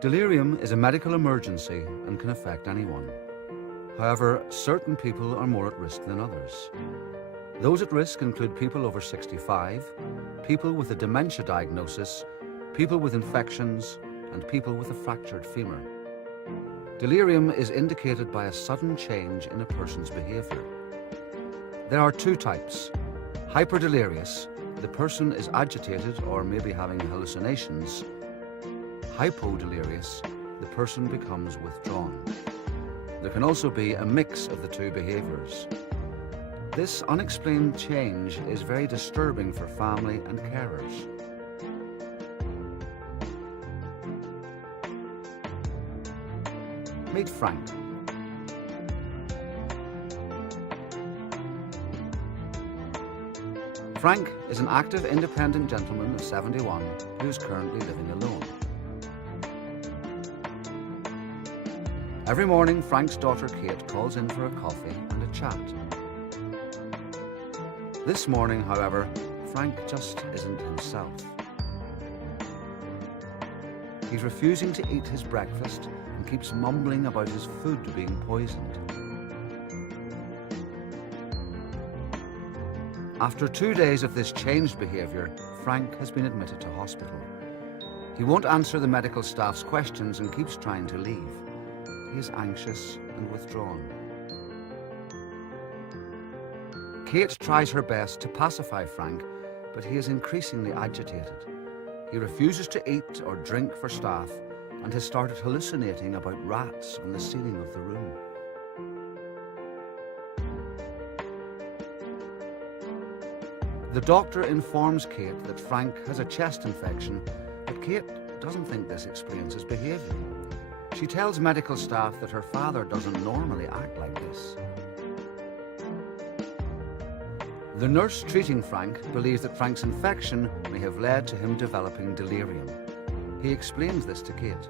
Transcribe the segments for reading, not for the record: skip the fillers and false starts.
Delirium is a medical emergency and can affect anyone. However, certain people are more at risk than others. Those at risk include people over 65, people with a dementia diagnosis, people with infections, and people with a fractured femur. Delirium is indicated by a sudden change in a person's behavior. There are two types. Hyperdelirious, the person is agitated or maybe having hallucinations. Hypodelirious, the person becomes withdrawn. There can also be a mix of the two behaviors. This unexplained change is very disturbing for family and carers. Meet Frank. Frank is an active, independent gentleman of 71 who is currently living alone. Every morning, Frank's daughter Kate calls in for a coffee and a chat. This morning, however, Frank just isn't himself. He's refusing to eat his breakfast and keeps mumbling about his food being poisoned. After 2 days of this changed behavior, Frank has been admitted to hospital. He won't answer the medical staff's questions and keeps trying to leave. He is anxious and withdrawn. Kate tries her best to pacify Frank, but he is increasingly agitated. He refuses to eat or drink for staff and has started hallucinating about rats on the ceiling of the room. The doctor informs Kate that Frank has a chest infection, but Kate doesn't think this explains his behavior. She tells medical staff that her father doesn't normally act like this. The nurse treating Frank believes that Frank's infection may have led to him developing delirium. He explains this to Kate.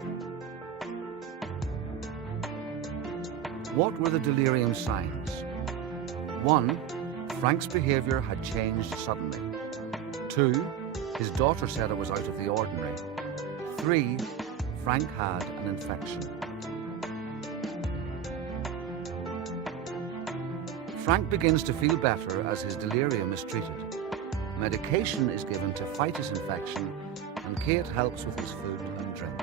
What were the delirium signs? 1. Frank's behavior had changed suddenly. 2. His daughter said it was out of the ordinary. 3. Frank had an infection. Frank begins to feel better as his delirium is treated. Medication is given to fight his infection, and Kate helps with his food and drink.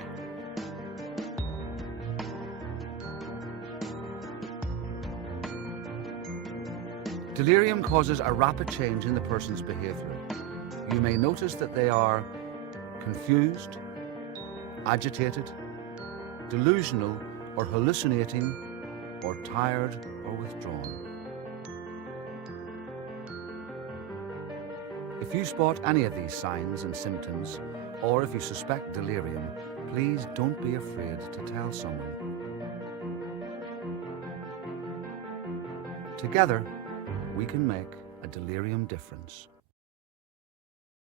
Delirium causes a rapid change in the person's behavior. You may notice that they are confused, agitated, delusional or hallucinating, or tired or withdrawn. If you spot any of these signs and symptoms, or if you suspect delirium, please don't be afraid to tell someone. Together, we can make a delirium difference.